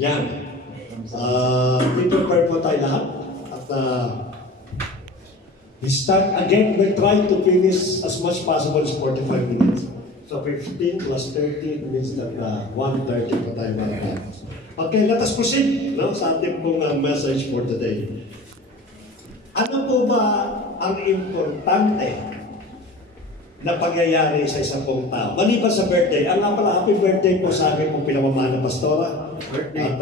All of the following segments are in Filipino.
Yan. Prepare po tayo lahat. At we start again. We'll try to finish as much possible as 45 minutes. So 15 plus 30 means that 1:30 po tayo maratapos. Okay, let us proceed sa ating pong message for today. Ano po ba ang importante na pangyayari sa isang pong tao? Maliban sa birthday. Ang nga pala, happy birthday po sa akin pong pinamamahal na pastora. At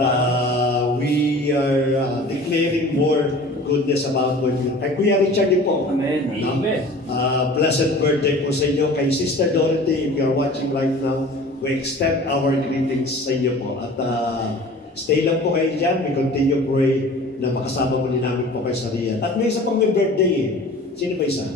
we are declaring more goodness about what you. Kay Kuya Richard din po. Amen. Amen. Blessed birthday po sa inyo. Kay Sister Dorothy, if you are watching right now, we extend our greetings sa inyo po. At stay lang po kayo dyan. We continue pray na makasama mo din namin po kayo sa Riyadh. At may isa pang may birthday eh. Sino ba isa?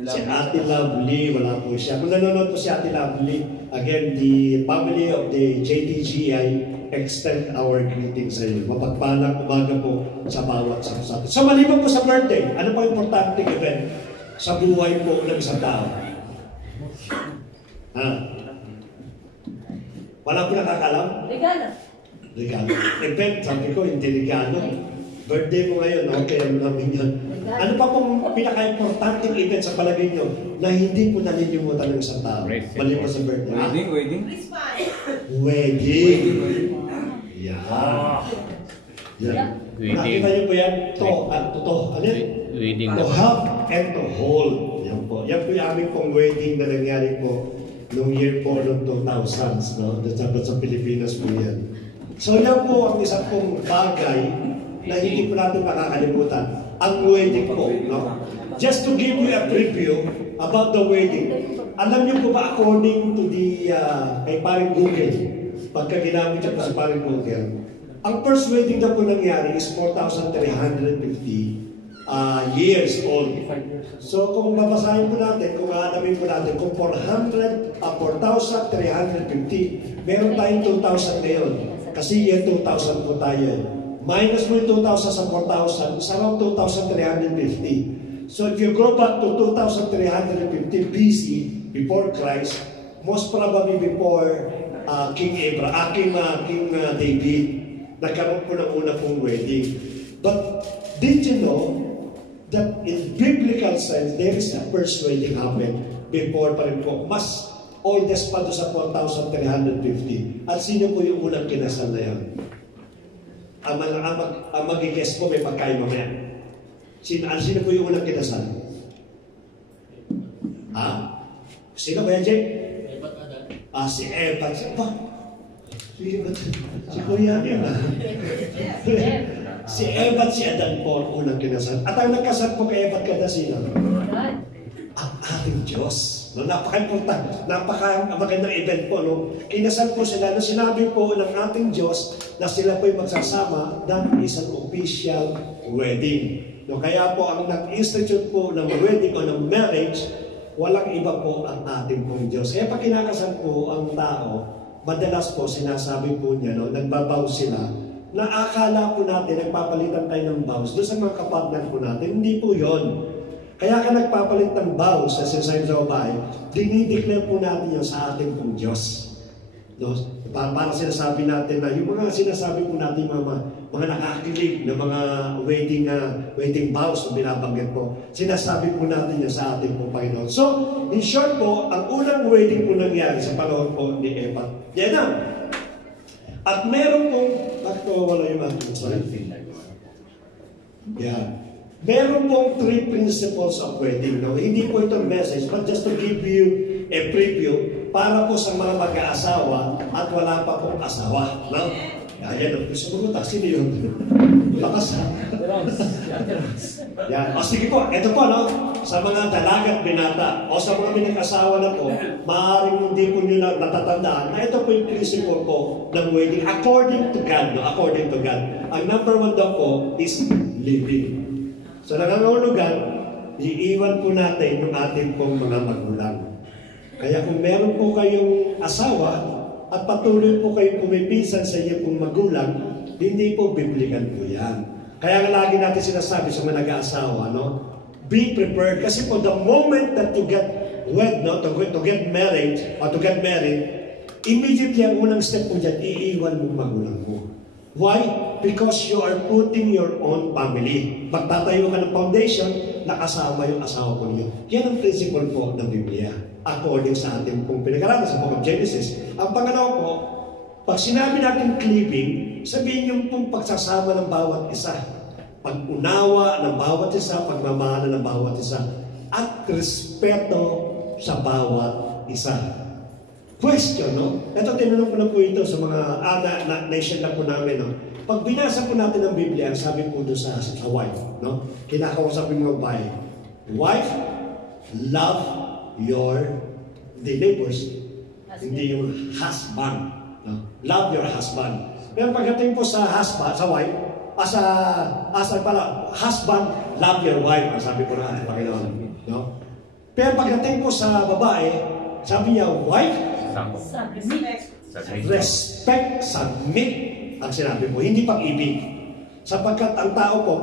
Si Ate Lovely, wala po siya. Kung nanonood po si Ate Lovely, again, the family of the JTGI extend our greetings sa inyo. Mapagpalang umaga po sa bawat sa atin. So maliban po sa birthday, ano po importante event sa buhay po ng isang tao? Wala po nakakalam? Regalo. Regalo. Event, sabi ko, hindi regalo. Birthday mo ngayon, okay, ano namin yan. Ano pa pong pinaka-importanting event sa palagay nyo na hindi po nalilimutan ng isang tao? Maliban sa birthday. Wedding. Wedding. Yan. Yan. Nakita nyo po yan? Ano yan? Wedding. To have and to hold. Yan po. Yan po yung aming pong wedding na nangyari po noong year po noong 2000s. Sa Pilipinas po yan. So yan po ang isang pong bagay na hindi po natin makakalimutan. Ang wedding po. Just to give you a preview about the wedding. Alam niyo po ba according to the kay paring Google, pagka ginamit siya po sa paring Google, ang first wedding na po nangyari is 4,350 years old. So kung babasahin po natin, kung aalamin po natin, kung 4,350, meron tayong 2,000 ngayon. Kasi year 2000 po tayo. Minus mo yung 2,000 sa 4,000, is around 2,350. So if you go back to 2,350 BC, before Christ, most probably before King David, nagkaroon po ng una pong wedding. But did you know that in biblical sense, there is a first wedding happened before pa rin po. Mas oldest pa doon sa 4,350. At sino po yung unang kinasal na yan? Ang mag-guess po may pagkain mamaya. Sino po yung unang kinasal? Sino ba yan, Jake? Si Ebat. Si Kuya yan. Si Ebat, si Adan po unang kinasal. At ang nagkasal po kay Ebat kada sino? Ang ating Diyos. Napaka-important, napaka-magandang event po. Kinasal po sila na sinabi po ng ating Diyos na sila po'y magsasama. That is an official wedding. Kaya po ang nag-institute po ng wedding o ng marriage, walang iba po ang ating pong Diyos. Kaya pag kinakasal po ang tao, madalas po sinasabi po niya, nagbabaw sila, na akala po natin, nagpapalitan tayo ng vows. Doon sa mga kapartner po natin, hindi po yon. Kaya ka nagpapalit ng vows sa sinasabi sa babae, dinideclare po natin yun sa ating pong Diyos. Para sinasabi natin na yung mga sinasabi po natin mga nakakilig na mga wedding vows na binabanggit po, sinasabi po natin yun sa ating pong Panginoon. So, in short po, ang unang wedding po nangyari sa panahon po ni Ebat. Yan na. At meron pong, bakit ko wala yung ating slide? Yan. Meron pong 3 principles of wedding. Hindi po ito message, but just to give you a preview para po sa mga mag-aasawa at wala pa pong asawa. Ayan, gusto mo sino yun? Lakas ha? Yan. Sige po, ito po, sa mga dalagat binata o sa mga pinag-asawa na po, maaaring hindi po nyo natatandaan na ito po yung principle po ng wedding according to God. According to God. Ang number 1 daw po is living. So nangangahulugan, iiwan po natin yung ating pong mga magulang. Kaya kung meron po kayong asawa at patuloy po kayong pumipinsan sa iyo pong magulang, hindi po biblical po yan. Kaya nga lagi natin sinasabi sa mga nag-aasawa, be prepared. Kasi po the moment that you get wed, to get married, immediately ang unang step mo dyan, iiwan mo magulang mo. Why? Because you are putting your own family. Magtatayo ka ng foundation, nakasama yung asawa ko niyo. Yan ang principle po ng Biblia. According sa ating pong pinag-aralan sa Book of Genesis. Ang pangalawa po, pag sinabi natin cleaving, sabihin yung pong pagsasama ng bawat isa. Pag-unawa ng bawat isa, pagmamahala ng bawat isa, at respeto sa bawat isa. Question, no? Ito, tinanong ko na po ito sa mga nation na po namin, no? Pag binasa po natin ang Biblia, sabi po doon sa wife, no? Kinakausap yung mga babae. Wife, love your neighbors. Hindi yung husband. No? Love your husband. Pero pagdating po sa husband, sa wife, husband, love your wife. Ang sabi po na ating Panginoon. No? Pero pagdating po sa babae, sabi niya, wife, respect, submit, ang sinabi po, hindi pag-ibig. Sapagkat ang tao po,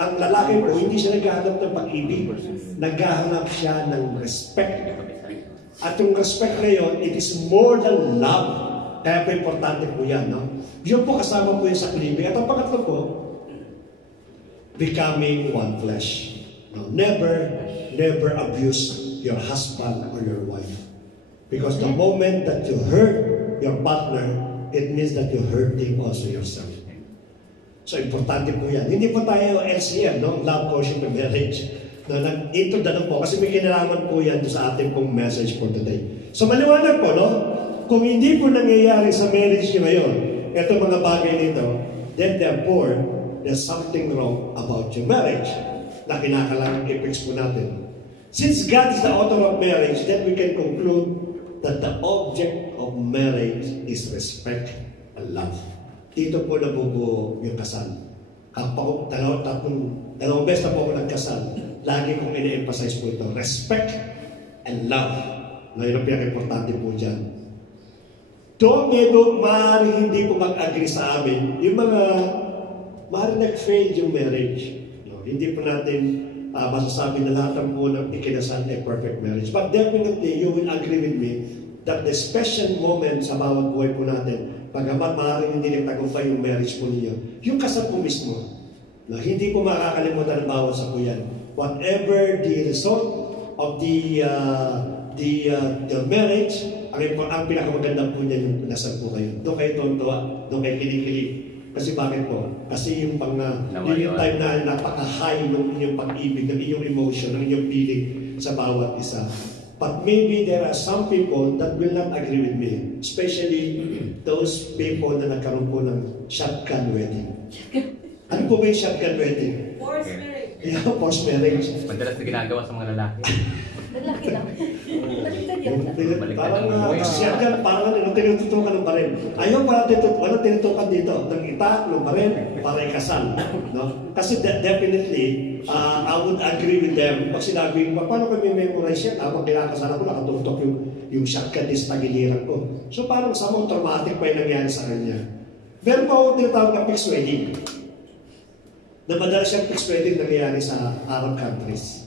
ang lalaki po, hindi siya naghahanap ng pag-ibig. Naghahanap siya ng respect. At yung respect na yun, it is more than love. Kaya po importante po yan, no? Yun po kasama po yun sa cleaving. At ang pangatlo po, becoming one flesh. No? Never abuse your husband or your wife. Because the moment that you hurt your partner, it means that you're hurting also yourself. So, importante po yan. Hindi po tayo LCM, no? Love, Courtship, and Marriage. Ito na po, kasi may kinalaman po yan sa ating pong message for today. So, maliwanag po, no? Kung hindi po nangyayari sa marriage nyo ngayon, ito mga bagay nito, then therefore, there's something wrong about your marriage na kinakailangan i-fix po natin. Since God is the author of marriage, then we can conclude that the object of marriage is respect and love. Dito po nabubuo yung kasal. Dalawang beses na po ako nagkasal. Lagi kong ina-emphasize po ito. Respect and love. Ngayon ang pinaka-importante po dyan. Doon medyo maaaring hindi po mag-agree sa amin. Yung mga maaaring nag-fail yung marriage. No, hindi po natin masasabi na lahat ng unang ikinasal ay perfect marriage. But definitely, you will agree with me that the special moment sa bawat buhay po natin, pagkamat maaaring hindi nagtagumpay yung marriage po ninyo, yung kasal po mismo, na hindi po makakalimutan ng bawat sa po yan. Whatever the result of the marriage, ang pinakamaganda po niya yung nasal po kayo. Doon kayo tontuwa, doon kayo kilikili. Kasi bakit po? Kasi yung yung time na napaka-high ng inyong pag-ibig, ng inyong emotion, ng inyong feeling sa bawat isa. But maybe there are some people that will not agree with me. Especially those people na nagkaroon po ng shotgun wedding. Ano po ba yung shotgun wedding? Forced marriage. Yeah, forced marriage. Madalas na ginagawa sa mga lalaki. Lalaki lang. Parang tinututukan ng baril. Ayaw para tinutukan dito. Ng itak, ng baril, para ikasal. No? Kasi definitely, I would agree with them. Pag sinabi, paano ko memorize yan? Habang kinakasal ako, nakatutok yung shotgun is tagiliran ko. So parang somewhat traumatic pa yung nangyari sa kanya. Meron pa ako tinatawag na fixed wedding. Na madalas siyang fixed wedding nangyayari sa Arab countries.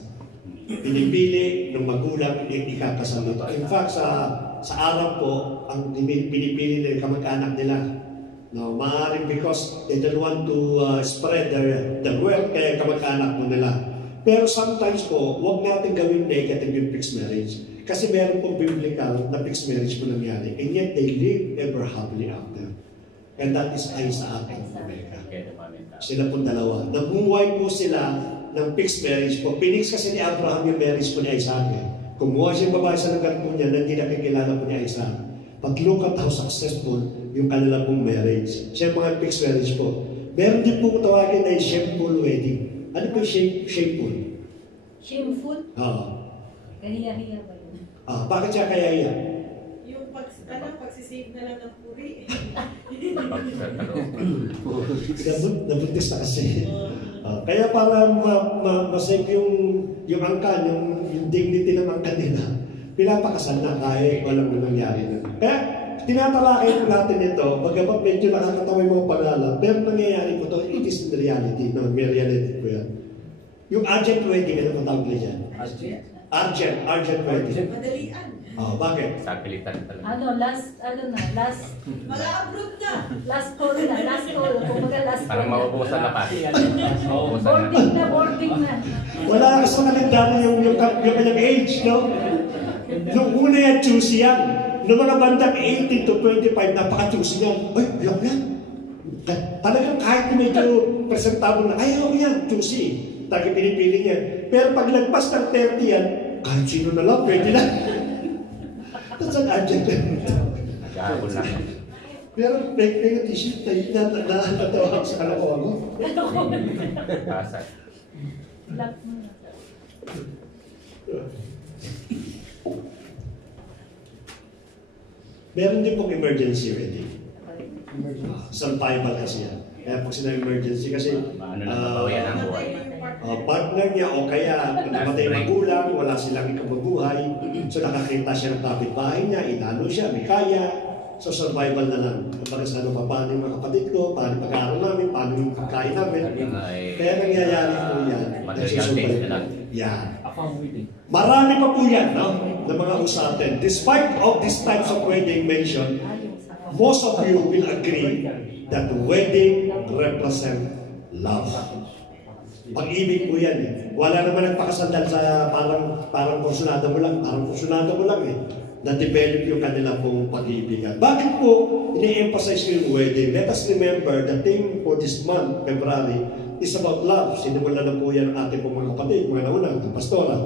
Pinipili ng magulang ikakasal nito. In fact, sa Arab po, ang pinipili nila kamag-anak nila. No, maaaring because they don't want to spread their wealth, kaya kamag-anak mo nila. Pero sometimes po, huwag natin gawin negative yung fixed marriage. Kasi meron pong biblical na fixed marriage po nangyari. And yet, they live ever happily after. And that is ay sa ating Amerika. Sila pong dalawa. Nabuhay po sila ng fixed marriage po. Pinix kasi ni Abraham yung marriage po ni Isaac. Kumuha siyang babae sa lugar po niya na hindi nakikilala po ni Isaac. But look at how successful yung kanila pong marriage. Siya mga fixed marriage po. Meron din po tawagin na shameful wedding. Ano po yung shameful? Shameful? Oo. Kahiya-hiya ba yun? Bakit siya kahiya? Yung pagsisave na lang ng puri. Nabuntis na kasi. Kaya para masave yung angkan, yung dignity ng angkan nila, pinapakasal na kahit walang nangyari na. Kaya tinatalakay po natin ito, bagamat medyo nakakatawa yung mga pangalan, pero nangyayari po ito, it is in reality. No? May reality po yan. Yung urgent wedding, ano matawag nila dyan? Urgent wedding. Madalian. Oh, bakit? Sa pilitan talaga. Last Mag-a-abroad na. last call. Kumaga last call. Parang maubusan na pa. Maubusan Boarding na. Wala lang sa kalendaryo yung kanyang age, no? Nung una yan, choosy yan. Nung mga bandang 18 to 25, napaka-choosy yan. Ay, alam yan. Talagang kahit medyo presentable na, ayaw yan, choosy. Talagang pinipili niya. Pero pag lagpas ng 30 yan, kahit sino na lang, pwede na. That's an adjective. Nag-aabol lang. Pero may t-shirt na natatawa sa kalakuha mo. Pasag. Lock mo na. Meron din pong emergency wedding. Survival kasi yan. Kaya pag sinabi emergency kasi Babawian ang buhay. partner niya o kaya namatay magulang, wala silang ikabubuhay, so nakakita siya ng kapitbahay niya, inano siya, may kaya, so survival na lang. Kapag sa paano yung mga kapatid ko, paano pag-aaral namin, paano yung pagkain namin. Kaya nangyayari po yan. Material things na lang. Yan. Marami pa po yan, no? Na mga usatin. Despite of these types of wedding mentioned, most of you will agree that wedding represent love. Pag-ibig po yan eh. Wala naman nagpakasandal sa parang kursunado mo lang. Parang kursunado mo lang eh. Na-develop yung kanila pong pag-iibigan. Bakit po ini-emphasize yung wedding? Let us remember the theme for this month, February, is about love. Sinimula na po yan ang ating mga kapatid, mga nauna, ang pastora.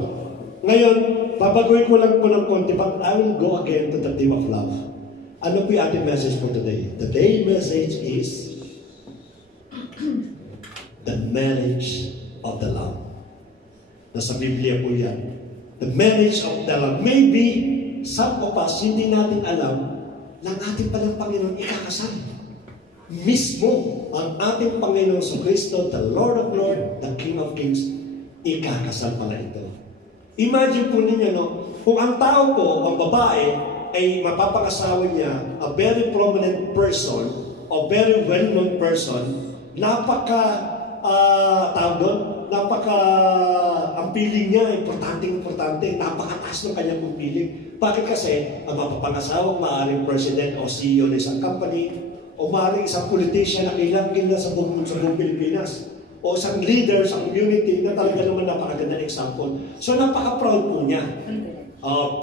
Ngayon, babagoy ko lang po ng konti, but I will go again to the theme of love. Ano po yung ating message for today? The day message is the marriage of the Lamb. Nasa Biblia po yan. The marriage of the Lamb. Maybe, some of us, hindi natin alam na ang ating palang Panginoon ikakasal. Mismo, ang ating Panginoon sa Kristo, the Lord of Lords, the King of Kings, ikakasal pala ito. Imagine po ninyo, no? Kung ang tao po, ang babae, ay mapapangasawa niya, a very prominent person, a very well-known person, ang piling niya, importante, napakataas ng kanyang piling. Bakit kasi, ang mapapangasawa, maaaring president o CEO ng isang company, o maaaring isang politician na kailangan sa buong Pilipinas, o isang leader sa community na talaga naman napakaganda example. So, napaka-proud po niya.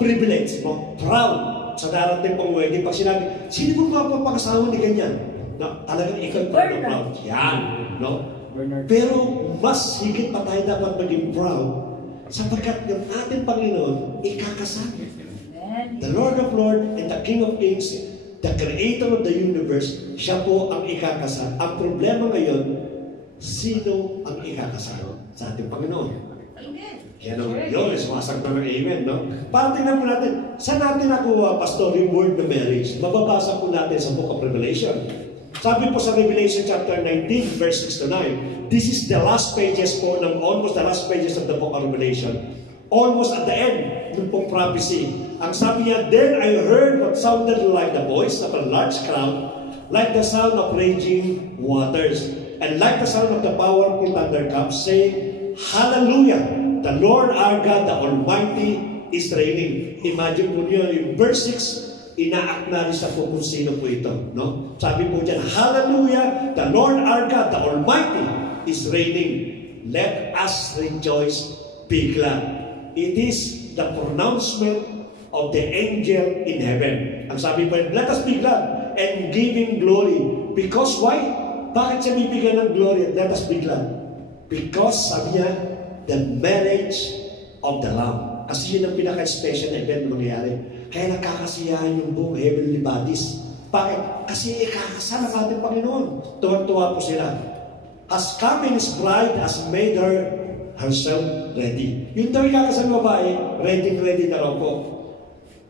Privilege mo, proud sa darating pang wedding. Pag sinabi, sino mo mapapakasawa ni ganyan? Na talagang ikaw proud. Yan, no? Pero mas higit pa tayo dapat maging proud sapagkat yung ating Panginoon ikakasal. The Lord of Lords and the King of Kings, the Creator of the universe, siya po ang ikakasal. Ang problema ngayon, sino ang ikakasal sa ating Panginoon? Yan ang yun, sumasag na ng amen, no? Para tingnan po natin, saan natin nakuha, Pastor, yung word na marriage? Mababasa po natin sa Book of Revelation. Sabi po sa Revelation chapter 19, verse 6 to 9, this is the last pages po, almost the last pages of the Book of Revelation. Almost at the end, ng pong prophecy. Ang sabi niya, then I heard what sounded like the voice of a large crowd, like the sound of raging waters, and like the sound of the powerful thunderclap, saying, Hallelujah! The Lord our God, the Almighty, is reigning. Imagine po niyo, yung verse 6, ina-acknowledge na po kung sino po ito. No? Sabi po dyan, Hallelujah! The Lord our God, the Almighty, is reigning. Let us rejoice, be glad. It is the pronouncement of the angel in heaven. Ang sabi po, let us be glad and give Him glory. Because why? Bakit siya bibigyan ng glory? Let us be glad. Because, sabi niya, the marriage of the Lamb. Kasi yun ang pinaka-special event na mangyayari. Kaya nagkakasiyahan yung buong heavenly bodies. Bakit? Kasi ikakasal ang ating Panginoon. Tuwag-tuwa po sila. As come in His bride has made herself ready. Yung daw ikakasal ng babae, ready na raw po.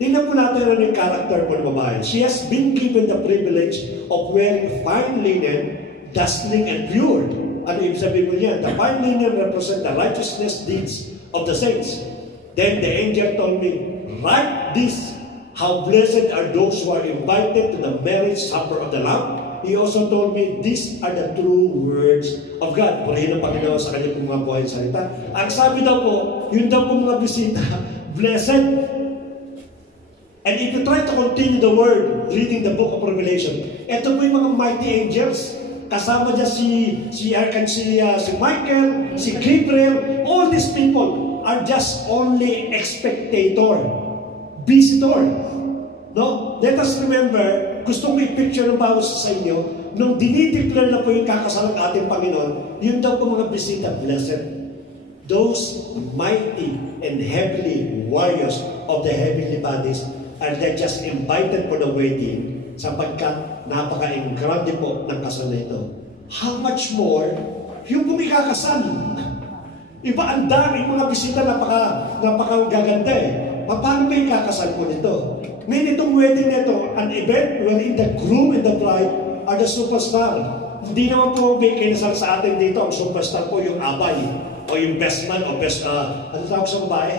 Tingnan po natin ano yung character po ng babae. She has been given the privilege of wearing fine linen, dazzling and pure. Ano ibig sabihin mo niya? The fine linen represent the righteousness deeds of the saints. Then the angel told me, write this, how blessed are those who are invited to the marriage supper of the Lamb. He also told me, these are the true words of God. Purihin ang Panginoon sa kanyang pong mga buhay salita. Ang sabi daw po, yun daw po mga bisita, blessed. And if you try to continue the word, reading the book of Revelation, ito po yung mga mighty angels. Kasama dyan si Michael, si Gabriel, all these people are just only spectator, visitor. No? Let us remember, gusto ko i-picture ng bawat sa inyo, nung dinideclare na po yung kakasal ng ating Panginoon, yun daw po mga bisita, blessed. Those mighty and heavenly warriors of the heavenly bodies are they just invited for the wedding sapagkat napaka-engrande po ng kasal na ito. How much more yung pong ikakasal? Iba ang dami mga bisita napaka-gaganda eh. Paano ba ikakasal po nito? Ngayon itong wedding nito, an event wherein the groom and the bride are the superstar. Hindi naman po may kinasal sa atin dito. Ang superstar po yung abay o yung best man o best, ano tawag sa babae?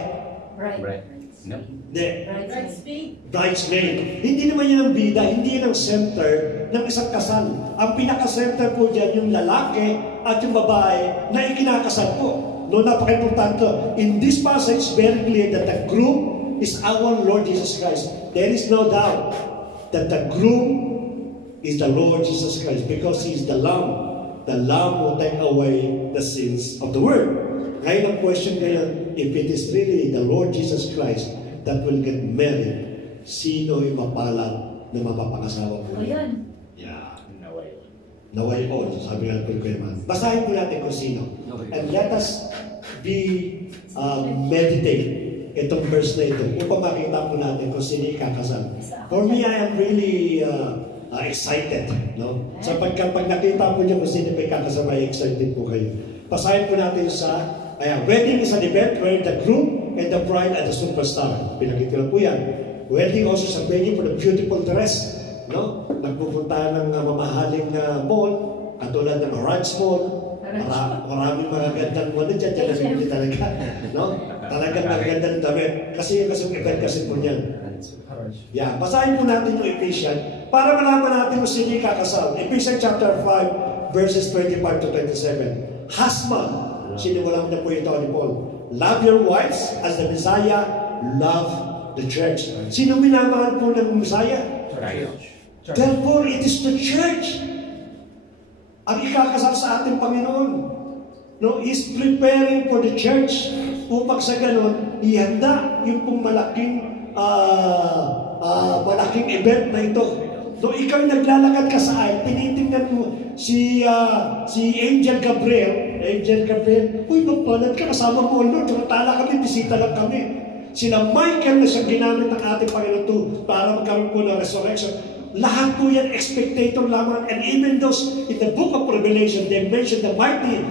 Right. No? Hindi. Bridesmaid. Bridesmaid. Hindi naman yan ang bida, hindi yan ang center ng isang kasal. Ang pinaka-center po dyan yung lalaki at yung babae na ikinakasal po. No, napaka-importante. In this passage, very clear that the groom is our Lord Jesus Christ. There is no doubt that the groom is the Lord Jesus Christ because He is the Lamb who take away the sins of the world. Ngayon ang question ngayon, if it is really the Lord Jesus Christ that will get married, sino yung mapalad na mapapangasawa po? Ayan. Yeah. Naway. Naway all, sabi nga po naman. Basahin po natin kung sino. And let us meditate itong verse na ito upang makita po natin kung sino ikakasal. For me, I am really excited. No? Sapagkat pag nakita po niyo kung sino pa ikakasal, ay excited po kayo. Basahin po natin sa wedding is an event where the groom and the bride are the superstar. Pinakita na po yan. Wedding also is a venue for the beautiful dress. No? Nagpupunta ng mamahaling mall, katulad ng Orange Mall. Maraming mga gandang mall dyan. Dyan na talaga. No? Talagang maganda ng damit. Kasi yung event kasi po niyan. Yeah. Basahin po natin yung Ephesians para malaman natin kung sino yung kakasal. Ephesians chapter 5 verses 25 to 27. Husband, sinimulan na po ito ni Paul. Love your wives as the Messiah loved the church. Sino minamahal po ng Messiah? Therefore, it is the church ang ikakasal sa ating Panginoon. No, is preparing for the church upang sa ganon, ihanda yung pong malaking event na ito. So, ikaw naglalakad ka sa ay, tinitingnan mo si Angel Gabriel, uy, magpanad ka, kasama mo, Lord, tumatala kami, bisita lang kami. Sila Michael na siyang ginamit ng ating Panginoon para magkaroon po ng resurrection. Lahat po yan, spectator lamang. And even those, in the book of Revelation, they mention the mighty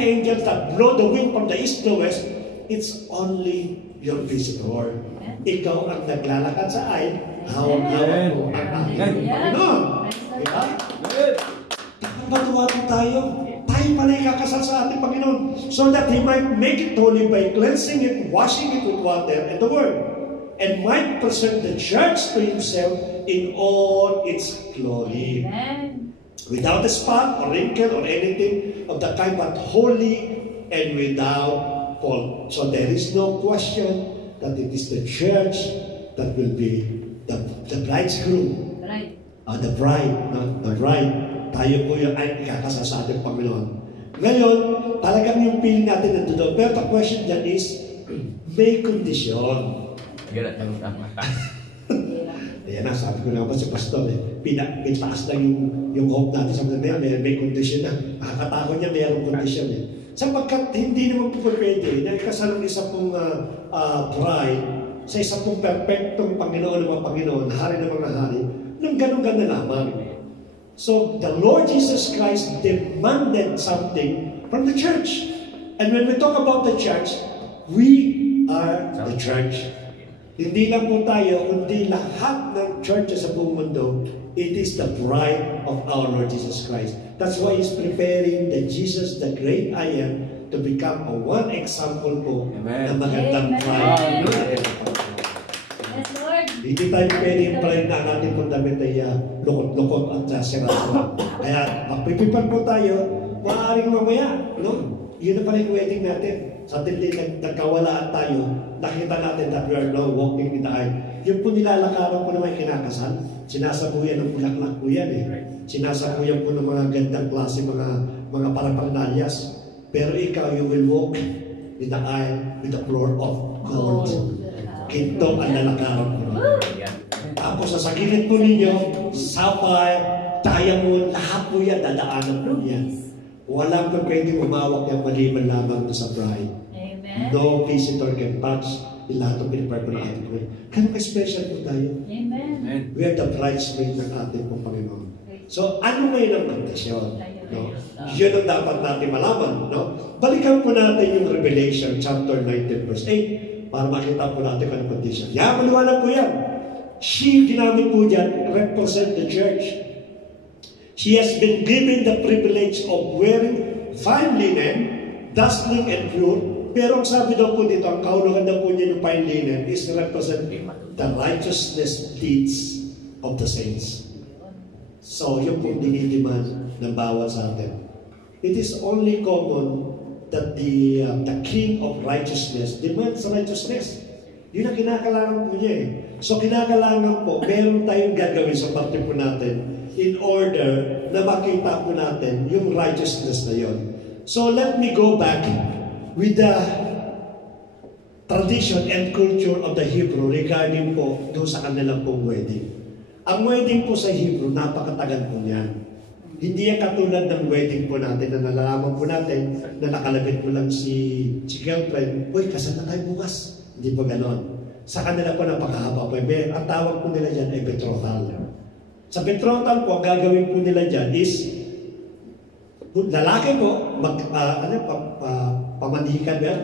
angels that blow the wind from the east to west. It's only your visitor. Ikaw ang naglalakad sa ay, hawak-hawak po ang ating Panginoon. Diba? Matuwa po tayo. Tayo pala ikakasal sa ating Panginoon so that He might make it holy by cleansing it, washing it with water and the Word, and might present the church to Himself in all its glory. Amen. Without a spot or wrinkle or anything of the kind, but holy and without fault. So there is no question that it is the church that will be the bridegroom. Right. The bride. Tayo po yung ay ikakasal sa ating Panginoon. Ngayon, talagang yung feeling natin nandun. Pero the question dyan is, may kondisyon. Ayan na, sabi ko na ba si Pastor, pinaas lang yung hope natin sa mga may kondisyon na. Nakakatakot niya, mayroong kondisyon eh. Sapagkat hindi naman po pwede na ikasal ng isa pong bride sa isa pong perfectong Panginoon ng mga Panginoon, hari ng mga hari, nang ganun-ganun lamang. So, the Lord Jesus Christ demanded something from the church. And when we talk about the church, we are the church. Hindi lang po tayo, kundi lahat ng churches sa buong mundo, it is the bride of our Lord Jesus Christ. That's why He's preparing the Jesus, the great I am, to become a one example po na magandang bride. Yes, Lord. Hindi tayo pwede i-imply na ang ating fundament ay lukot-lukot at sira-sira. Kaya magpipipar po tayo, maaaring mamaya, no? Yun na pala yung wedding natin. Sa tindi nagkawalaan tayo, nakita natin that we are now walking in the eye. Yung po nilalakaran po naman kinakasal, sinasabuyan ng bulaklak po yan eh. Sinasabuyan po ng mga gandang klase, mga paraphernalyas. Pero ikaw, you will walk in the eye with the floor of gold. Kinto ang lalakaran po. Tapos sa gilid po ninyo, sapphire, diamond, lahat po yan, dadaanan po yan. Walang pa pwedeng umawak yung maliban lamang sa bride. Amen. No visitor can touch yung lahat ng pinipar po ng ating Panginoon. Ganun ka-special po tayo. Amen. We are the bridesmaid ng ating pong Panginoon. So, ano ngayon ang kondisyon? No? Yun ang dapat natin malaman. No? Balikan po natin yung Revelation chapter 19 verse 8 para makita po natin kung anong kondisyon. Yan, maliwanag po yan. She, ginamit po dyan, represent the church. She has been given the privilege of wearing fine linen, dazzling and pure. Pero ang sabi daw po dito, ang kahulugan daw po niya ng fine linen is represent the righteousness deeds of the saints. So, yun po dinidemand ng bawat sa atin. It is only common that the king of righteousness demands righteousness. Yun ang kinakailangan po niya eh. So, kinakailangan po, meron tayong gagawin sa parte po natin in order na makita po natin yung righteousness na yun. So, let me go back with the tradition and culture of the Hebrew regarding po doon sa kanilang pong wedding. Ang wedding po sa Hebrew, napakatagal po niyan. Hindi yan katulad ng wedding po natin na nalalaman po natin na nakalabit po lang si girlfriend, uy, kasal na tayo bukas. Hindi po ganon. Sa kanila po napakahaba po. Ang tawag po nila dyan ay betrothal. Sa betrothal po, ang gagawin po nila dyan is lalaki po, pamanikan ba?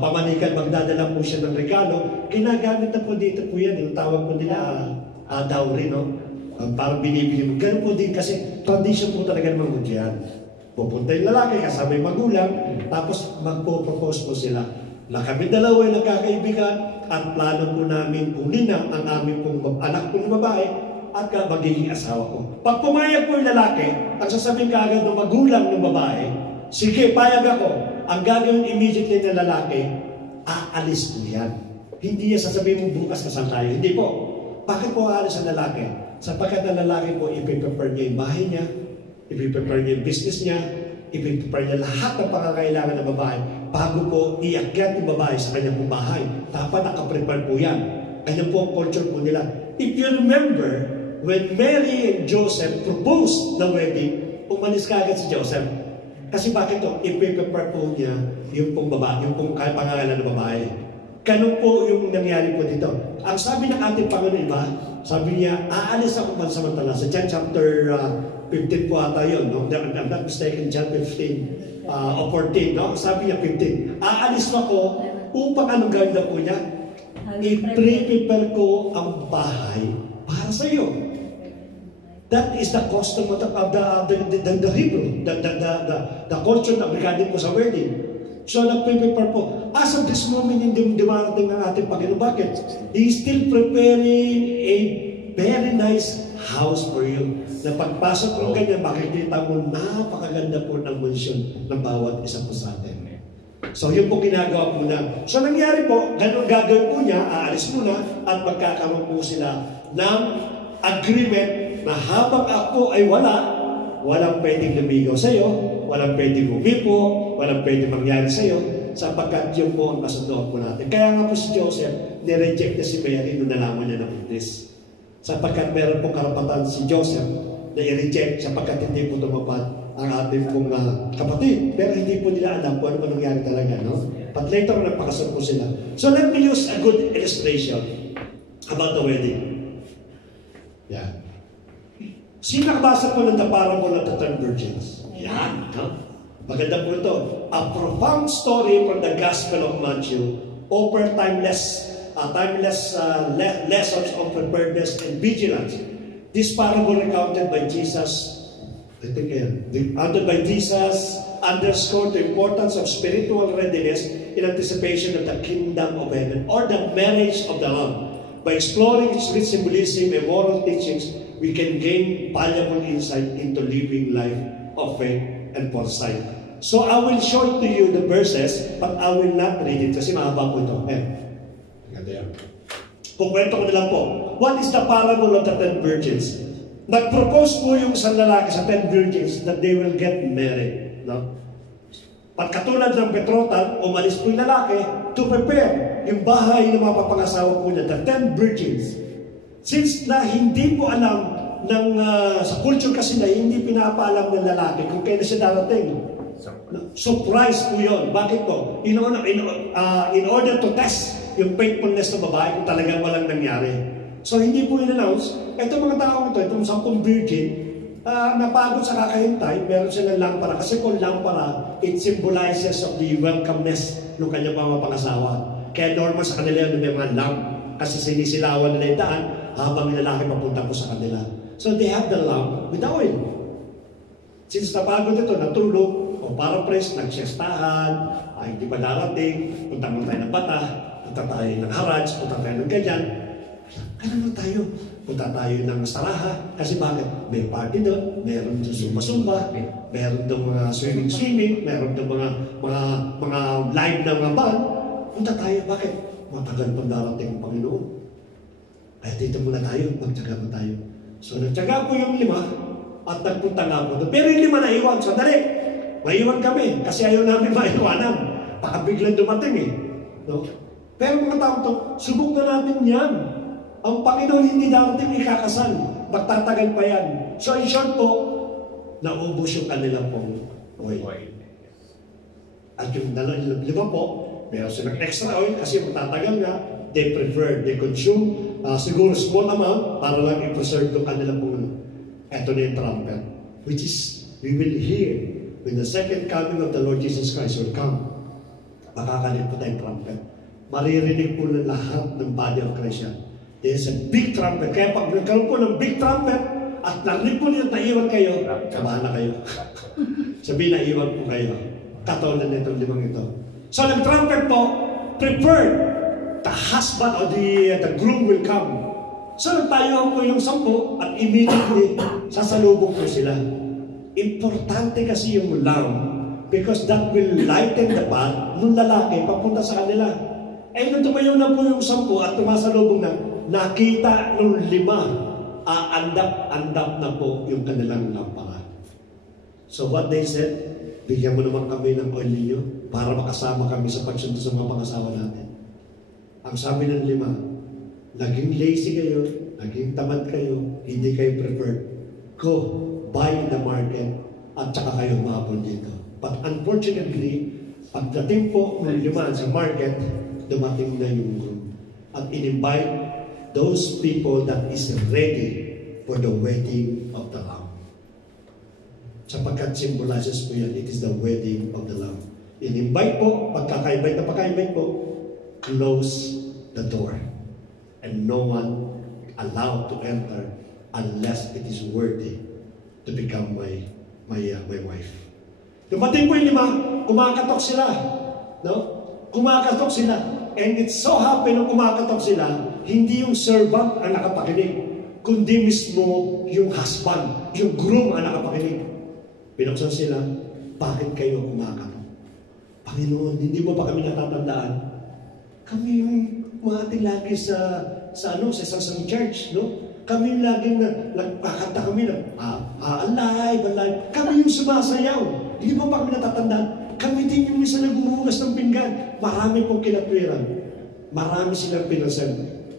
Pamanikan, magdadala po siya ng regalo. Ginagamit na po dito po yan. Yung tawag po nila dowry, no? Parang binibili mo. Ganun po din kasi tradition po talaga naman po dyan. Pupunta yung lalaki kasama yung magulang, tapos magpo-propose po sila. Na kami dalawa ay nagkakaibigan at plano po namin kunin na ang aming pong anak pong babae at magiging asawa ko. Pag pumayag po yung lalaki, ang sasabihin kaagad ng magulang ng babae, sige, payag ako. Ang gagawin immediately ng lalaki, aalis po yan. Hindi yan sasabihin mo bukas kasal tayo. Hindi po. Bakit po aalis ang lalaki? Sapagkat ang lalaki po, ipiprepare niya yung bahay niya, ipiprepare niya yung business niya, ipiprepare niya lahat ng pangangailangan ng babae bago po iakyat yung babae sa kanyang pong bahay. Dapat nakaprepare po yan. Ganyan po ang culture po nila. If you remember, when Mary and Joseph proposed the wedding, umalis ka agad si Joseph. Kasi bakit to? Ipiprepare po niya yung pong babae, yung pong pangalan ng babae. Ganun po yung nangyari po dito. Ang sabi ng ating Panginoon, iba, sabi niya, aalis ako pansamantala. Sa John chapter 15 po ata yun, no? I'm not mistaken, John 15 o 14, no? Sabi niya 15. Aalis ako upang anong gawin na po niya? I-prepare ko ang bahay para sa iyo. That is the custom of the Hebrew, the culture na regarding po sa wedding. So, nag-prepare po. As of this moment, hindi dumarating ang ating Panginoon. Bakit? He is still preparing a very nice house for you. Na pagpasok ng ganyan, makikita mo, napakaganda po ng mansyon ng bawat isa po sa atin. So, yun po ginagawa po na. So, nangyari po, ganun gagawin po niya, aalis muna, at magkakaroon po sila ng agreement na habang ako ay walang pwedeng lumigaw sa iyo, walang pwedeng umipo, walang pwedeng mangyari sa iyo, sapagkat yun po ang kasundoan po natin. Kaya nga po si Joseph, nireject na si Mary nung nalaman niya ng buntis. Sapagkat meron pong karapatan si Joseph na i-reject sapagkat hindi po tumapad ang ating pong kapatid. Pero hindi po nila alam kung ano pa nangyari talaga, no? But later, nagpakasal po sila. So let me use a good illustration about the wedding. Yeah. Sino nakabasa po ng the parable of the 10 virgins? Yan. No? Maganda po ito. A profound story from the Gospel of Matthew offer timeless lessons on preparedness and vigilance. This parable recounted by Jesus, underscored the importance of spiritual readiness in anticipation of the kingdom of heaven or the marriage of the Lamb. By exploring its rich symbolism and moral teachings, we can gain valuable insight into living life of faith and foresight. So I will show to you the verses, but I will not read it kasi mahaba po ito. Ganda yan. Kukwento ko na lang po. What is the parable of the 10 virgins? Nag-propose po yung isang lalaki sa 10 virgins that they will get married. No? Pagkatulad ng betrothal, umalis po yung lalaki to prepare yung bahay ng mga papangasawa po niya, the 10 virgins. Since na hindi po alam sa culture kasi na hindi pinapaalam ng lalaki kung kailan siya darating. Surprise po yun. Bakit po? In order to test yung faithfulness ng babae kung talagang walang nangyari. So hindi po in-announce. Itong mga tao ito, itong 10 virgin, napagod sa kakahintay, meron silang lampara. Kasi kung lampara, it symbolizes of the welcomeness ng kanyang mga pangasawa. Kaya normal sa kanila yung may mga lamp. Kasi sinisilawan nila yung daan habang yung lalaki papunta po sa kanila. So they have the lamp with the oil. Since napagod ito, natulog, o paraphrase, nagsestahan, hindi pa darating, punta mo tayo ng bata, punta tayo ng haraj, punta tayo ng ganyan. Ano tayo? Punta tayo ng Saraha. Kasi bakit? May party doon, meron doon sumba-sumba, meron doon mga swimming-swimming, meron doon mga live na mga band. Punta tayo. Bakit? Matagal pang darating ang Panginoon. Kaya dito muna tayo, magtyaga pa tayo. So nagtyaga po yung 5 at nagpunta nga po doon. Pero yung 5 naiwan. So dali, maiwan kami kasi ayaw namin maiwanan. Baka biglang dumating eh. No? Pero mga tao to, subok na natin yan. Ang Panginoon hindi darating ikakasal. Magtatagal pa yan. So in short po, naubos yung kanilang pong oil. At yung 5 po, meron silang extra oil kasi magtatagal nga. They prefer, they consume siguro small amount para lang i-preserve yung kanilang pong eto na yung trumpet. Which is, we will hear when the second coming of the Lord Jesus Christ will come. Makakalit po tayong trumpet. Maririnig po ng lahat ng body of Christ yan. There's a big trumpet. Kaya pag nagkaroon po ng big trumpet at narinig po niyo naiwan kayo, kabahan na kayo. Sabihin na iwan po kayo. Katawanan na itong 5 ito. So nag-trumpet po, prepared. The husband or the groom will come. So nagtayo po yung 10 at immediately sasalubong po sila. Importante kasi yung lamp because that will lighten the path ng lalaki papunta sa kanila. Eh nung tumayo na po yung 10 at tumasalubong na, nakita nung 5, aandap na po yung kanilang lampara. So what they said, bigyan mo naman kami ng oil ninyo para makasama kami sa pagsunod sa mga pangasawa natin. Ang sabi ng 5, naging lazy kayo, naging tamad kayo, hindi kayo preferred. Go, buy in the market, at saka kayo maapon dito. But unfortunately, pagdating po ng 5 sa market, dumating na yung groom. At in-invite those people that is ready for the wedding of the Lamb. Sapagkat symbolizes po yan, it is the wedding of the Lamb. In-invite po, pagkaka-invite na pagka-invite po, close the door. And no one allowed to enter unless it is worthy to become my wife. Dumating po yung 5, kumakatok sila. No? Kumakatok sila. And it's so happy nung kumakatok sila, hindi yung servant ang nakapakinig, kundi mismo yung husband, yung groom ang nakapakinig. Pinuksan sila, bakit kayo kumakatok? Panginoon, hindi mo pa kami natatandaan? Kami yung umati lagi sa isang church, no? Kami yung laging nagkakanta kami alive. Kami yung sumasayaw. Hindi mo pa kami natatandaan? Kami din yung isa naghuhugas ng pinggan. Marami pong kinatwiran. Marami silang pinasal.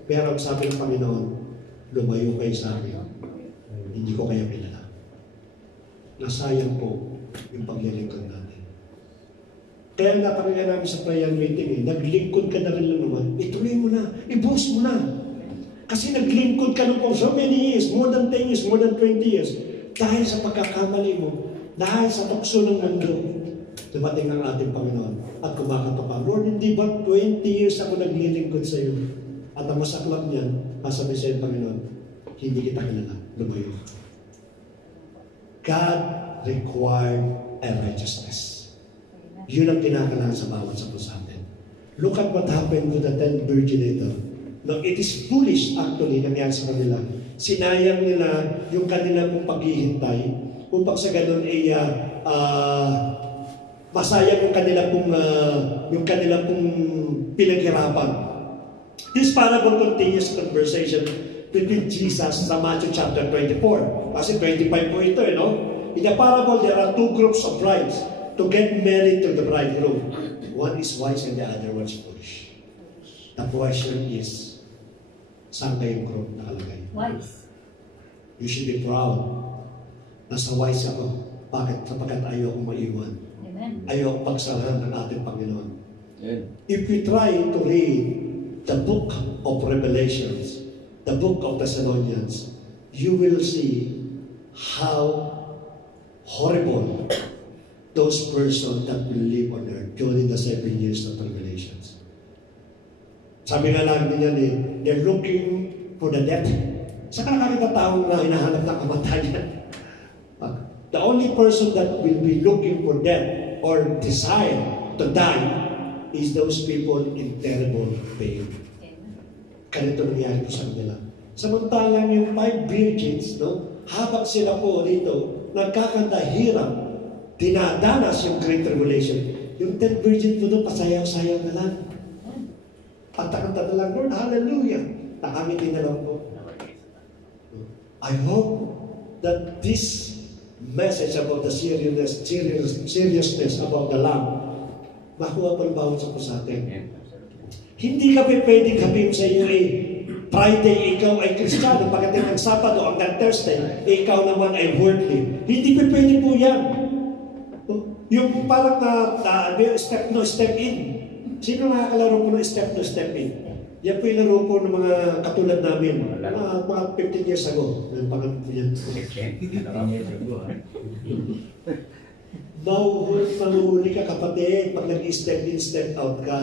Pero ang sabi ng Panginoon, lumayo kayo sa akin. Hindi ko kayo kilala. Nasayang po yung paglilingkod natin. Kaya napakinggan namin sa prayer meeting, naglingkod ka na rin lang naman. Ituloy mo na. I-boost mo na. Kasi naglingkod ka na po so many years, more than 10 years, more than 20 years. Dahil sa pagkakamali mo, dahil sa tukso ng mundo, dumating ang ating Panginoon at kumakatok ka. Lord, hindi ba 20 years ako naglilingkod sa iyo? At ang masaklap niyan, masabi sa iyo, Panginoon, hindi kita kilala. Lumayo. God required a righteousness. Yun ang kinakailangan sa bawat sa atin. Look at what happened to the 10 virgin ito. No, it is foolish actually nangyari sa kanila. Sinayang nila yung kanila pong paghihintay upang sa ganun ay masayang yung kanila pong pinaghirapan. This parable continues conversation between Jesus sa Matthew chapter 24. Kasi 25 po ito, no? In the parable, there are two groups of brides to get married to the bridegroom. One is wise and the other one is foolish. The question is, saan kayong group nakalagay? Wise. You should be proud. Nasa wise ako. Bakit? Sapagkat ayaw kong maiwan. Amen. Ayaw kong pagsalahan ng ating Panginoon. Amen. If we try to read the book of Revelations, the book of Thessalonians, you will see how horrible those persons that will live on earth during the 7 years of Revelations. Sabi nga lang din yan they're looking for the death. Saka nakakita taong na hinahanap ng kamatayan. The only person that will be looking for death or desire to die is those people in terrible pain. Ganito nangyari po sa kanila. Samantalang yung 5 virgins, no, habang sila po dito, nagkakanta hirap, dinadanas yung Great Tribulation. Yung 10 virgin po doon, pasayaw-sayaw na lang. Pagtakanta na lang, Lord, hallelujah. Nakangiti na lang po. I hope that this message about the seriousness about the Lamb makuha pa ng bawat sa po sa atin. Hindi ka pwedeng sabihin sa iyo Friday ikaw ay Kristiyano, pagdating ng Sabado hanggang Thursday, ikaw naman ay worldly. Hindi pwede po yan. Yung parang step no, step in. Sino nakakalaro po ng step no, step in? Yan po yung laro po ng mga katulad namin. Mga 15 years ago. Yung pangalan po yan. Mahuhuli ka kapatid pag nag-step in, step out ka.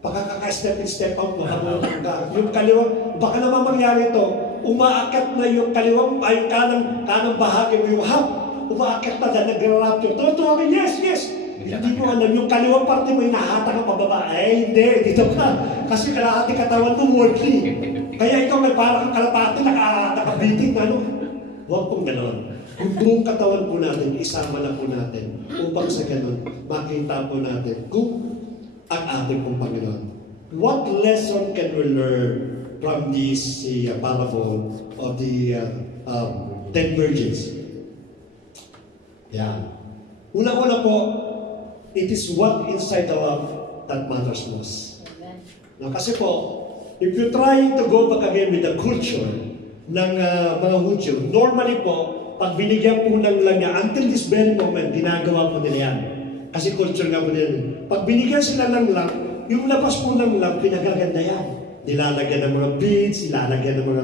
Pagkaka-step in, step out, makamulang ka. Yung kaliwang, baka naman mangyari ito, umaakyat na yung kaliwang, ay kanang bahagi mo yung hap. Umaakyat na dahil nag-rapture. Tuwa ka, yes, yes. Hindi mo alam, yung kaliwang parte mo, hinahata ka pababa. Hindi, dito ka. Kasi kalahati katawan mo, worldly. Kaya ikaw may parang kalapati, nakabiting na, no? Huwag pong gano'n. Yung buong katawan po natin, isama na po natin upang sa ganun, makita po natin kung ang ating pong Panginoon. What lesson can we learn from this parable of the 10 virgins? Yeah. Una-una po, it is what inside the love that matters most. No, kasi po, if you try to go back again with the culture ng mga Hudyo, normally po, pag binigyan po ng lang niya, until this very moment, ginagawa po nila yan. Kasi culture nga po nila. Pag binigyan sila ng lang, yung labas po ng lang, pinagaganda yan. Nilalagyan ng mga beads, nilalagyan ng mga,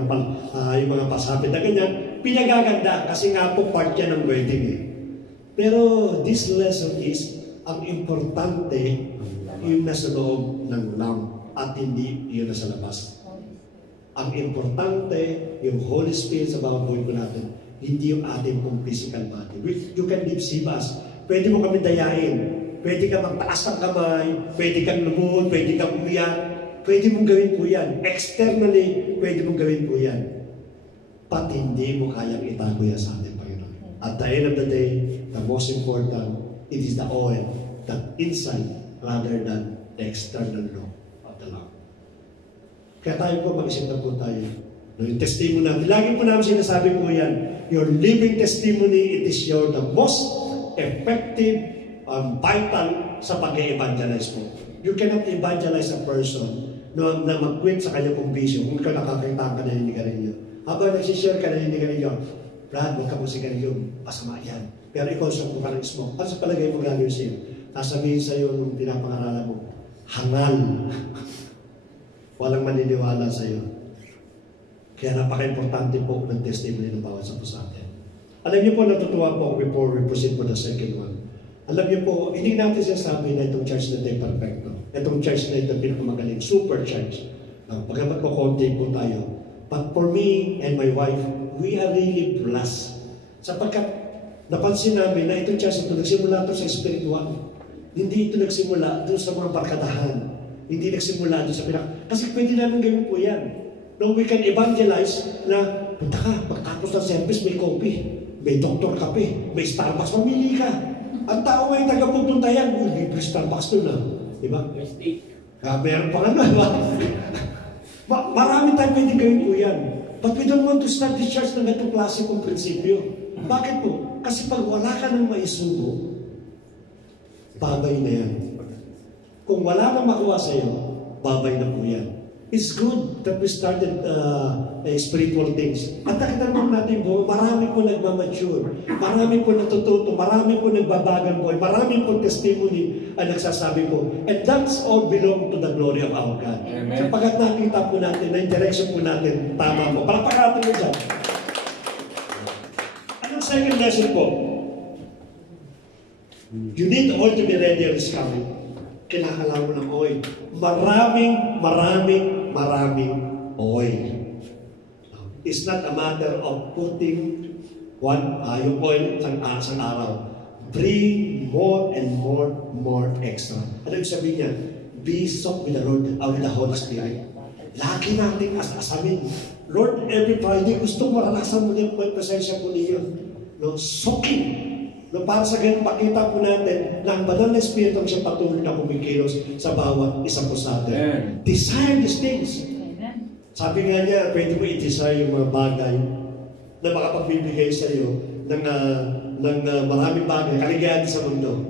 yung mga pasapit na ganyan. Pinagaganda kasi nga po part yan ng wedding eh. Pero this lesson is, ang importante, yung nasa loob ng lamp at hindi yung nasa labas. Ang importante, yung Holy Spirit sa bawat buhay ko natin, hindi yung ating pong physical body. You can deceive us. Pwede mo kami dayain. Pwede ka magtaas ng kamay, pwede kang lumuhod, pwede kang umiyak. Pwede mong gawin po yan. Externally, pwede mong gawin po yan. But hindi mo kayang itago yan sa ating Panginoon. At the end of the day, the most important, it is the oil that inside rather than the external law of the Lamb. Kaya tayo po, mag-isip na po tayo. Yung testimony natin, lagi po namin sinasabi po yan, your living testimony, it is the most effective vital sa pag-evangelize mo. You cannot evangelize a person na mag-quit sa kanya pong bisyo kung ka nakakita ka na ninigarilyo. Habang nagsishare ka na ninigarilyo, Brad, huwag ka po sigarilyo, pasama yan. Pero ikaw sa kung ka ng smoke, ano sa palagay mo gagawin sa'yo? Sasabihin sa'yo nung pinapangaralan mo, hangal. Walang maniniwala sa'yo. Kaya napaka-importante po ng testimony ng bawat sa po sa atin. Alam niyo po, natutuwa po before we proceed for the second one. Alam niyo po, hindi natin sinasabi na itong church na ito perfecto. Itong church na ito pinakamagaling, super church. Pagkamat po konti po tayo. But for me and my wife, we are really blessed. Sapagkat napansin namin na itong church ito, nagsimula ito sa spiritual. Hindi ito nagsimula doon sa mga barkadahan. Hindi nagsimula doon sa kasi pwede namin gawin po yan. No, we can evangelize na, punta ka, pagtapos ng service, may coffee, may Dr. Kape, may Starbucks, mamili ka. Ang tao ay taga-pupunta yan, libre Starbucks doon na. Diba? May steak. Meron pa nga diba? Marami tayong pwede gawin po yan. But we don't want to start the church ng ganitong klase kong prinsipyo. Bakit po? Kasi pag wala ka ng maisugo, babay na yan. Kung wala nang makuha sa'yo, babay na po yan. It's good that we started spiritual things. At nakita naman natin po, marami po nagmamature, marami po natututo, marami po nagbabagang buhay, marami po testimony ang nagsasabi po. And that's all belong to the glory of our God. Amen. Sapagkat nakita po natin, na yung direction po natin, tama po. Palapakatan mo dyan. Anong second lesson po? You need all to be ready on His coming. Kailangan mo ng oil. Maraming oil. It's not a matter of putting yung oil sa araw. Bring more and more extra. Ano yung sabihin niya? Be soaked with the Lord, with the Holy Spirit. Lagi natin asamin. Lord, every Friday, gusto ko maranasan mo yung presensya po niyo. No? Soaking. No, para sa ganun, pakita po natin na ang banal na Espiritu ang siya patuloy na kumikilos sa bawat isang po sa atin. Desire these things. Sabi nga niya, pwede mo i-desire yung mga bagay na makapagbibigay sa iyo ng maraming bagay, kaligayahan sa mundo.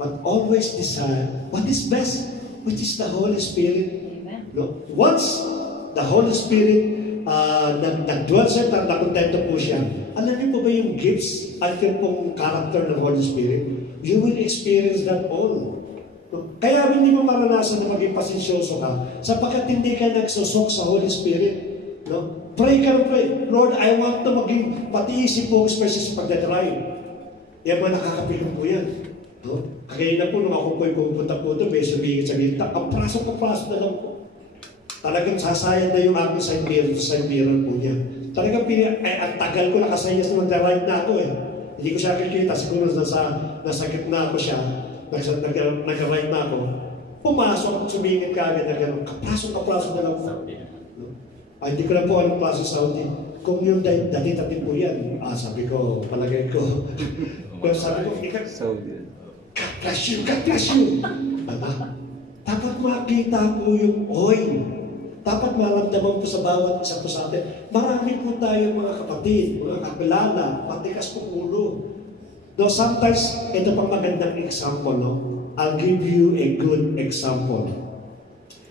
But always desire what is best, which is the Holy Spirit. No? Once the Holy Spirit nag-dwell siya, nakontento po siya. Alam niyo po ba yung gifts at yung pong character ng Holy Spirit? You will experience that all. No? Kaya hindi mo maranasan na maging pasensyoso ka sapagkat hindi ka nagsusok sa Holy Spirit. No? Pray ka na pray. Lord, I want to maging patiisip po, especially sa pagdadrive. Yan mga nakakapilong po yan. No? Kaya na po, nung ako po'y pupunta po ito, may sabihin sa gilta, kapraso na lang po. Talagang sasayang na yung aking side mirror po niya. Talagang ang tagal ko nakasayas na mag-ride na ako eh. Hindi ko siya kikita, siguro nasa gitna ako siya, nag-ride na ako. Pumasok at sumingit ka agad na gano'n, kapraso na lang po. Hindi ko na po anong klase Saudi. Kung yung dati po yan, sabi ko, palagay ko. Kung sabi ko, God bless you. Dapat makita po yung oil. Dapat maramdaman po sa bawat isa po sa atin. Marami po tayo mga kapatid, mga kakilala, matikas po ulo. No, sometimes, ito pang magandang example, no? I'll give you a good example.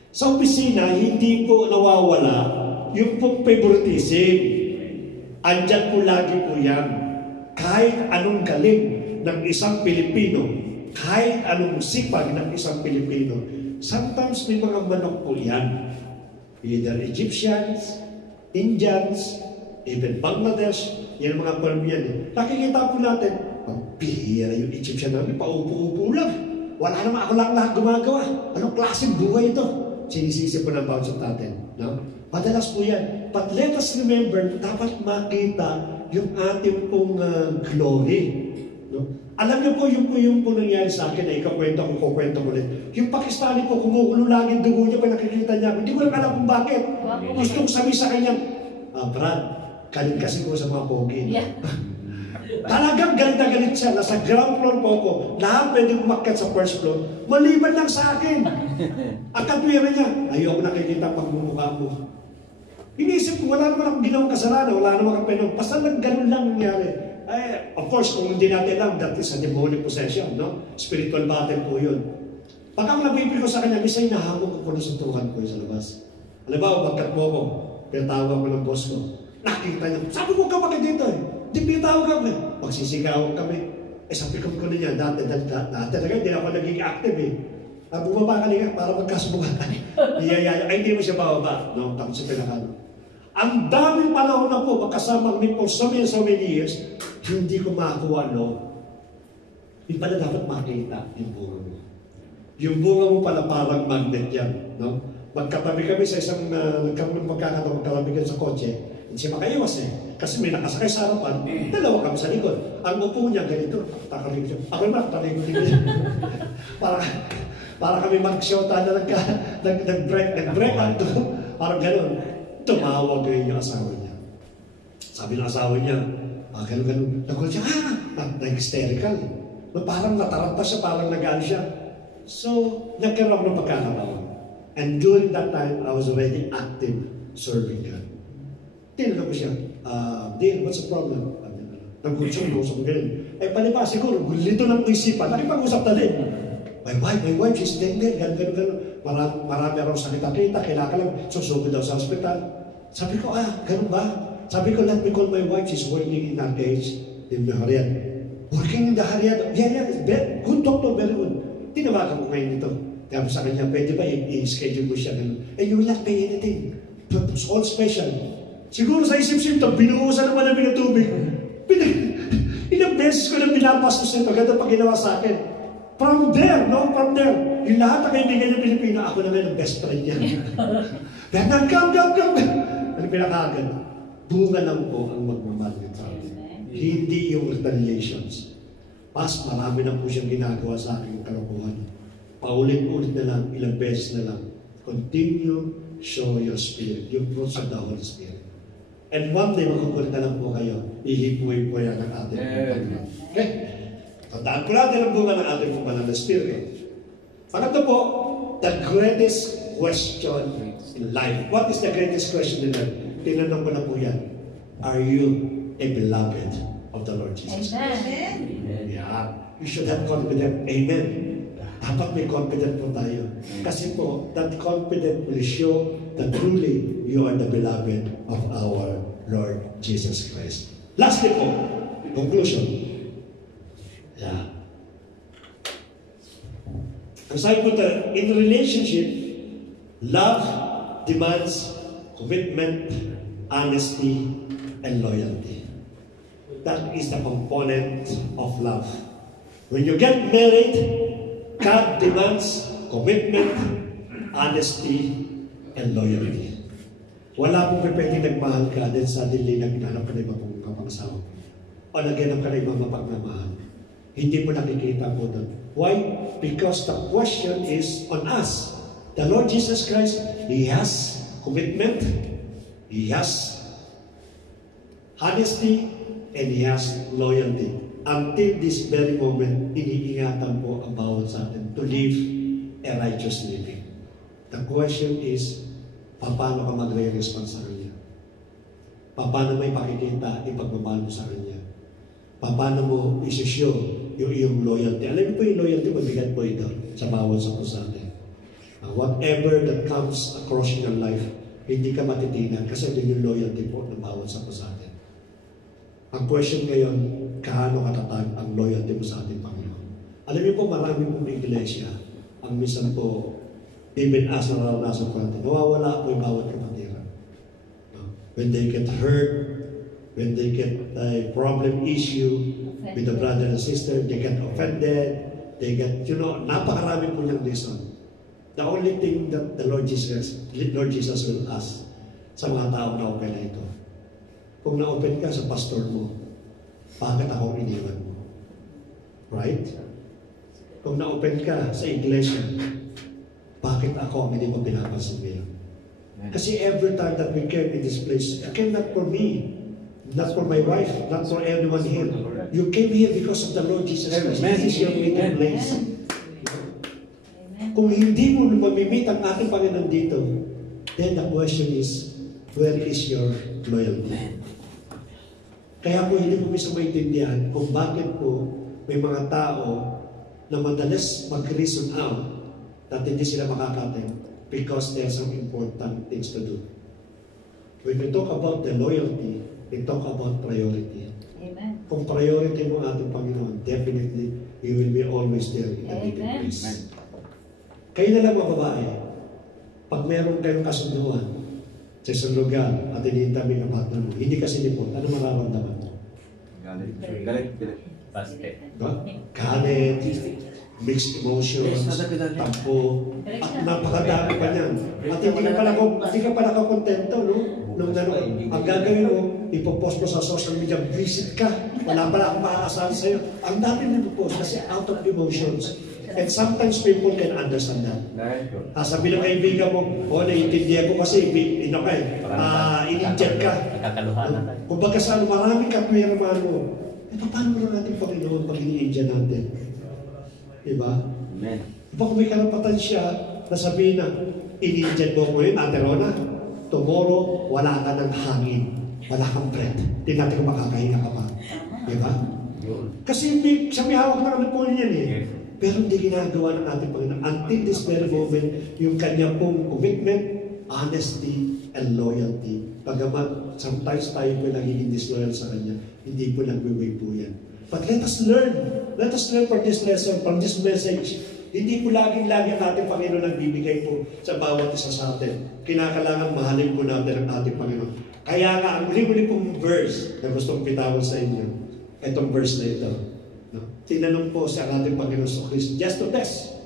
Sa opisina, hindi po nawawala yung pong favoritism. Andyan po lagi po yan. Kahit anong galing ng isang Pilipino, kahit anong sipag ng isang Pilipino, sometimes may mga manok po yan. Either Egyptians, Indians, even Bangladesh, yan ang mga farm yan. Nakikita po natin, ang bihira yung Egyptian namin, paupo-upo lang. Wala naman ako lang lahat gumagawa. Anong klaseng buhay ito? Sinisisi po ng bawat natin. No? Madalas po yan. But let us remember, dapat makita yung ating pong glory. No? Alam niyo po, yung po nangyari sa akin na kukwento ko ulit. Yung Pakistani po, kumukulo lagi dugo niya pag nakikita niya ako. Hindi ko lang alam kung bakit. Gusto kong sabihin sa kanya, Brad, galit kasi ko sa mga pogi. Yeah. Talagang galit na galit siya. Nasa ground floor po ako. Lahat pwede umakyat sa first floor. Maliban lang sa akin. Ang katwiran niya, ayoko nakikita pagmumukha mo. Inisip ko, wala naman akong ginawang kasalanan. Wala naman akong pinong. Basta ganun lang nangyari. Of course, kung hindi natin alam, that is a demonic possession, no? Spiritual battle po yun. Pag ang nabibili ko sa kanya, minsan nahamon ko po na suntukan ko sa labas. Alam ba, bagkat mo ko, pinatawag ko ng boss ko. Nakita niya, sabi ko ka bakit dito eh? Di pinatawag kami. Magsisigawan kami. Sabi ko niya, dati talaga, hindi ako naging active eh. Bumaba ka niya para magkasubukan. Ay, hindi mo siya bababa. No, takot sa pinakano. Ang daming panahon na po, magkasama kami for so many years, hindi ko makakuha, no? Hindi pala dapat makita yung bunga mo. Yung bunga mo pala parang magnet yan, no? Magkatabi kami sa isang, magkakatabi kami sa kotse, hindi siya makaiwas eh. Kasi may nakasakay sa harapan, dalawa kami sa likod. Ang upo niya ganito, takalig siya. Ako naman, takalig ko din. Para kami mag-shota na nag-break out. Parang gano'n. Tumawag ngayon yung asawa niya. Sabi ng asawa niya, gano'n. Nagul siya, nag-hysterical. Parang nataranta siya, parang nag-ano siya. So, nagkaroon ng pagkakataon. And during that time, I was already active serving God. Tinanong ko siya, Dean, what's the problem? Nagul siya, nusok ganun. Palipa, siguro, gulito ng isipan. Nakipag-usap na din. My wife, she's dead, gano'n. Marami raw sakit at kita, kailangan lang susugod daw sa hospital. Sabi ko, ganun ba? Sabi ko, let me call my wife, she's working in that age, in the Harian. Working in the Harian? Yeah, good doctor, very good. Tinawagan ko ngayon ito. Sabi sa kanya, pwede ba i-schedule mo siya ganun? And you will not pay anything. It's all special. Siguro sa isip-isip ito, binuhusan naman namin ng tubig. Ilang beses ko na pinapastos nito, ganda pa ginawa sa akin. From there. Yung lahat ng kaibigan ng Pilipino, ako naman ang best friend niya. Bernard, come. Ano pinakagad? Bunga lang po ang magmamahal sa atin. Hindi yung retaliations. Marami na po siyang ginagawa sa akin yung kalokohan. Paulit-ulit na lang, ilang beses na lang. Continue, show your spirit. Yung fruits of the Holy Spirit. And one day, magkukulit na lang po kayo. Ihipuin po yan ang ating Panginoon. Okay? Tandaan po natin ang bunga ng ating banal na spirit. Pangatlo po, the greatest question in life. What is the greatest question in life? Tinanong ko na po yan. Are you a beloved of the Lord Jesus Christ? Amen. Yeah. You should have confidence. Amen. Dapat may confidence po tayo. Kasi po, that confidence will show that truly you are the beloved of our Lord Jesus Christ. Lastly po, conclusion. Yeah. Ang sabi po tayo, in relationship, love demands commitment, honesty, and loyalty. That is the component of love. When you get married, God demands commitment, honesty, and loyalty. Wala pong pwedeng nagmahal ka, then suddenly naghanap ka na iba pong kapangasawa. O naghanap ka na ibang mapagmamahal. Hindi mo nakikita po doon. Why? Because the question is on us. The Lord Jesus Christ, He has commitment, He has honesty, and He has loyalty. Until this very moment, iniingatan po ang bawat sa atin to live a righteous living. The question is, paano ka magre-respond sa Kanya? Paano may pakikita ipagmamahal mo sa Kanya? Paano mo isi-show yung iyong loyalty? Alam mo po yung loyalty, mabigat po ito sa bawat sa atin. Whatever that comes across your life, hindi ka matitinan kasi yun yung loyalty po ng bawat sa atin. Ang question ngayon, kaano katatag ang loyalty mo sa ating Panginoon? Alam niyo po, marami pong iglesia, ang minsan po, even as naranasan po natin, nawawala po yung bawat kapatiran. When they get hurt, when they get a problem issue with the brother and sister, they get offended, they get, napakarami po niyang reason. The only thing that the Lord Jesus will ask sa mga tao na open na ito, kung na-open ka sa pastor mo, bakit ako iniwan mo? Right? Kung na-open ka sa iglesia, bakit ako ang hindi mo pinapansin ngayon? Kasi every time that we came in this place, I came not for me, not for my wife, not for anyone here. You came here because of the Lord Jesus Christ. This is your meeting place. Kung hindi mo mamimit ang ating Panginoon dito, then the question is, where is your loyalty? Kaya po hindi ko mismo maintindihan kung bakit po may mga tao na madalas mag-reason out that hindi sila makakatin because there are some important things to do. When we talk about the loyalty, we talk about priority. Amen. Kung priority mo ating Panginoon, definitely, He will be always there in the meeting place. Kayo na lang mga babae, pag meron kayong kasunduan sa isang lugar at iniintabi ng partner mo, hindi kasi nipot, ano mararamdaman mo? Galit. Basket. Galit, mixed emotions, tampo, at napakadami pa niyan. At hindi ka pala kakontento, no? Nung ang gagawin mo, ipopost mo sa social media, visit ka, wala pala akong makakasahan sa'yo. Ang dami mo ipopost kasi out of emotions. And sometimes people can understand that. Dahil Sabi ng kaibigan mo, naiintindihan ko kasi, in-inject ka. Nakakaluhan na tayo. Kumbaga sa maraming katwiraman mo, paano mo na natin Panginoon pag ini-inject natin? Diba? Amen. Diba kung may karapatan siya, na sabihin na, in-inject mo ko yun, Ate Rona, tomorrow, wala ka ng hangin. Wala kang breath. Hindi natin kung makakahinga ka pa. Diba? Kasi may hawak na kami po niyan eh. Yes. Pero hindi ginagawa ng ating Panginoon. Until this very moment, yung kanya pong commitment, honesty, and loyalty. Pagamat, sometimes tayo po nagiging disloyal sa Kanya, hindi po nagwe-way po yan. But let us learn. Let us learn from this lesson, from this message. Hindi po laging-lagi ang ating Panginoon nagbibigay po sa bawat isa sa atin. Kinakailangan mahalin po natin ang ating Panginoon. Kaya nga, ang huli pong verse na gusto kong bitawan sa inyo, itong verse na ito. No? Tinanong po sa ating Panginoon sa Kristo, just to test.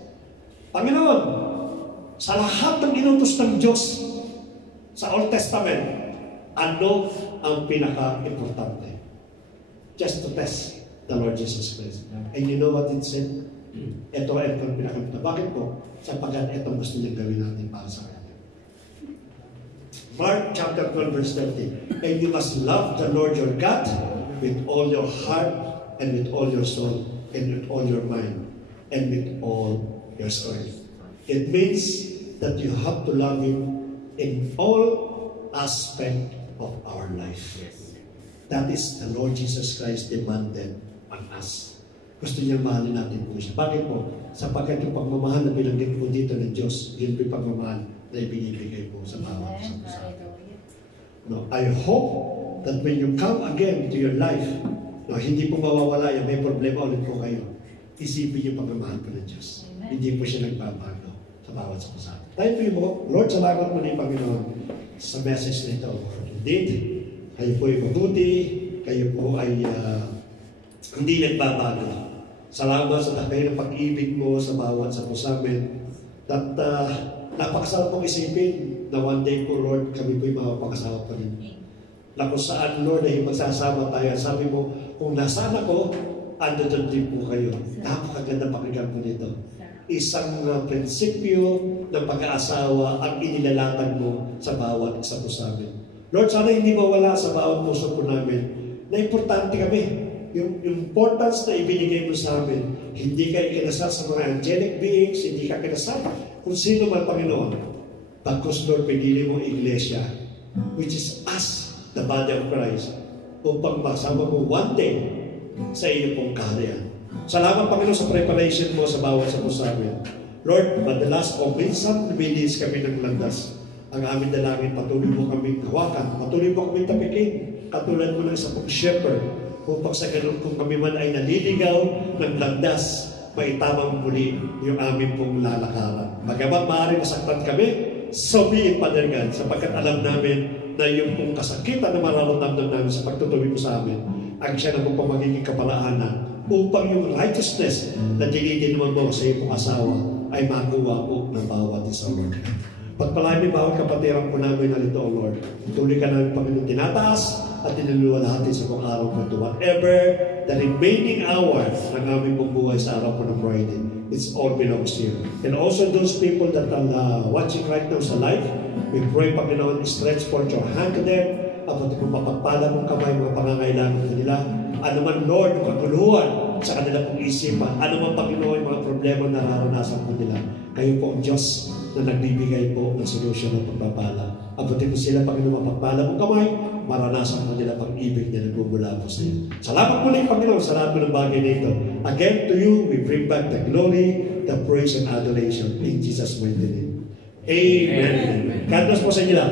Panginoon, sa lahat ng inutos ng Diyos sa Old Testament, ano ang pinaka-importante? Just to test the Lord Jesus Christ. And you know what it said? Ito ang pinaka-importante. Bakit po? Sapagkat itong gusto niyang gawin natin para sa Kanya. Mark chapter 12 verse 30. And you must love the Lord your God with all your heart and with all your soul and with all your mind and with all your strength. It means that you have to love Him in all aspect of our life. That is the Lord Jesus Christ demanded on us. Gusto niya mahalin natin po siya. Bakit po? Sapagkat yung pagmamahal na binanggit po dito ng Diyos, yun po yung pagmamahal na ibinibigay po sa bawat isa po sa atin. No, I hope that when you come again to your life, no, hindi po mawawala yan, may problema ulit po kayo. Isipin yung pagmamahal po ng Diyos. Hindi po siya nagbabago sa bawat isa po sa atin. Tayo po yung Lord, salamat po ni Panginoon sa message nito. Indeed, kayo po ay mabuti, kayo po ay hindi nagbabago. Salamat sa takay ng pag-ibig mo sa bawat sa po sa amin. At napakasarap pong isipin na one day po, Lord, kami po ay mapapakasawa pa rin. Na kung saan, Lord, ay magsasama tayo. Sabi mo, kung nasaan ako, ando doon din po kayo. Napakaganda pakinggan po nito. Isang prinsipyo ng pag-aasawa ang inilalatag mo sa bawat isa po sa amin. Lord, sana hindi mawala sa bawat puso po namin na importante kami. Yung importance na ibinigay mo sa amin, hindi ka ikinasal sa mga angelic beings, hindi ka kinasal kung sino man, Panginoon. Pagkos, Lord, pinili mo iglesia, which is us, the body of Christ, upang masama mo one day sa iyo pong kaharian. Salamat, Panginoon, sa preparation mo sa bawat sa puso amin. Lord, madalas o minsan lumilis kami ng landas. Ang aming dalangin, patuloy mo kami hawakan, patuloy mo kami tapikin, katulad mo ng isa pong shepherd, upang sa ganun kung kami man ay naliligaw ng landas, maitamang muli yung aming pong lalakaran. Bagamat maaaring nasaktan kami, so be it, Father God, sapagkat alam namin na yung pong kasakitan na mararamdaman namin sa pagtutuloy mo sa amin, ang siya na pong magiging kapalaanan upang yung righteousness na dinidinuman mo sa iyong asawa ay makuha po ng bawat isa, Lord. Pagpalain mo bawat kapatiran po namin na ito, O Lord. Tuloy ka namin, Panginoon, tinataas at tinuluwalhati sa kong araw po ito. Whatever the remaining hours ng aming pong buhay sa araw po ng Friday, it's all belongs to you. And also those people that are watching right now sa live, we pray, Panginoon, stretch forth your hand to them, at kung mapagpala mong kamay, mga pangangailangan nila, ano man, Lord, yung kaguluhan sa kanila pong isipan, ano man, Panginoon, yung mga problema na nararanasan po nila, kayo po ang Diyos na nagbibigay po ng solusyon ng pagpapala. Abutin mo sila, Panginoon, mapagpala mong kamay, maranasan mo nila pag-ibig na nagbubula po sa iyo. Salamat muli, Panginoon, sa lahat mo ng bagay nito. Again, to you, we bring back the glory, the praise, and adoration in Jesus' mighty name. Amen. God bless po sa inyo lang.